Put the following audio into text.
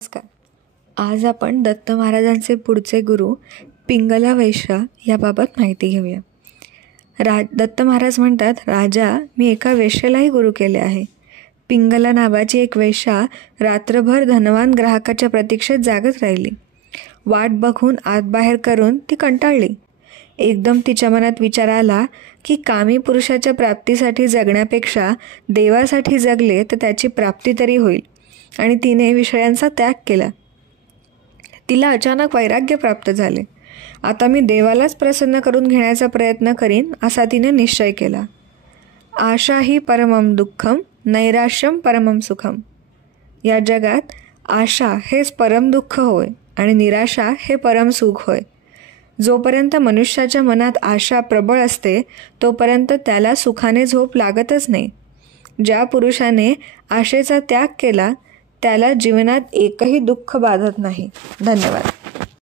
नमस्कार. आज आपण दत्त महाराजांचे पुढचे गुरु पिंगला वैश्य याबाबत माहिती घेऊया. दत्त महाराज म्हणतात, राजा, मी एका वेश्येलाही गुरु केले आहे. पिंगला नावाची एक वेश्या रात्रभर धनवान ग्राहकाच्या प्रतीक्षेत जागत राहिली. वाट बघून आतबाहेर करून ती कंटाळली. एकदम तिच्या मनात विचार आला की कामी पुरुषाच्या प्राप्तीसाठी जगण्यापेक्षा देवासाठी जगले तर त्याची प्राप्ती तरी होईल, आणि तिने विषयांचा त्याग केला. तिला अचानक वैराग्य प्राप्त झाले. आता मी देवालाच प्रसन्न करून घेण्याचा प्रयत्न करीन असा तिने निश्चय केला. आशा ही परमम दुःखम, नैराश्यम परमम सुखम. या जगात आशा हेच परम दुःख होय आणि निराशा हे परम सुख होय. जोपर्यंत मनुष्याच्या मनात आशा प्रबळ असते तोपर्यंत त्याला सुखाने झोप लागतच नाही. ज्या पुरुषाने आशेचा त्याग केला त्याला जीवनात एकही दुःख बाधत नाही. धन्यवाद.